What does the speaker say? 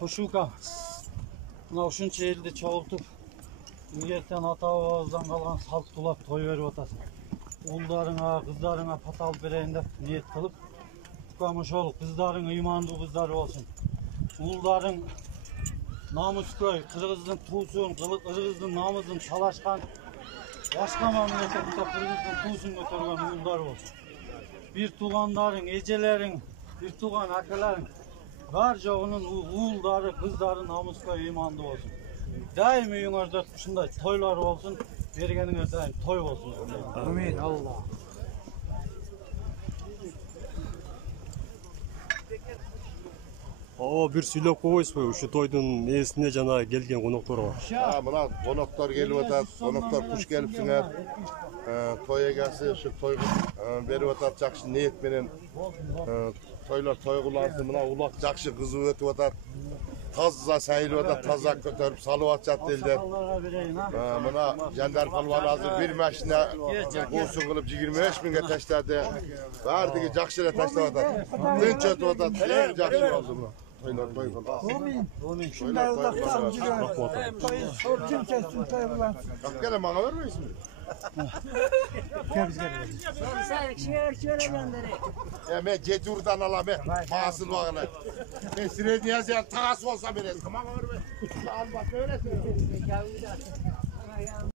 Ушука. Мына ушунча элди чогултуп, ийгерттен ата бабабыздан калган салттуулап той берип атасың. Улдарыңа, кыздарыңа пата алып берейин деп ниет кылып, укам ошол кыздарың ыймандуу кыздар болсун. Улдарың намыскөй, кыргыздын туусун, кыргыздын намысын талашкан, башка мамлекетте кыргыздын туусун көтөргөн улдар болсун. Bir туугандарың, эжелериң, bir тууган акаларың бар жоғунун уулдары, кыздары намыскөй, ыймандуу болсун. Дайым үйүңөрдө ушундай тойлор болсун, бергениңер дайым той болсун. Амин, Алла. Bir сүйлөп койбойсузбу ушу тойдун ээсине жана келген конокторго? Мына конокtor келип атат, конокtor куш келипсиңер. Той эгеси ушу тойго берип атат жакшы ниет менен. Тойлор той кылансın, мына улак жакшы кызып өтүп атат. Таза сайылып атат, таза көтөрүп салып атат элдер. Мына Жандар палван азыр бир машина куусун кылып 25 миңге таштады. Бардыгы жакшы эле таштап атат. Тынч өтүп атат, эң жакшы болду мына. Şunday uzaktan gidiyor. Kim kessin toybulan. Gel bana vermeysin mi? Gel biz gel. Sen şöyle gönderi. Ben Cetur'dan alam ben. Fasıl bağlı. Ben süreci yazıyan tağası olsa vereyim. Bana vermeysin. Al bak öyle söyle.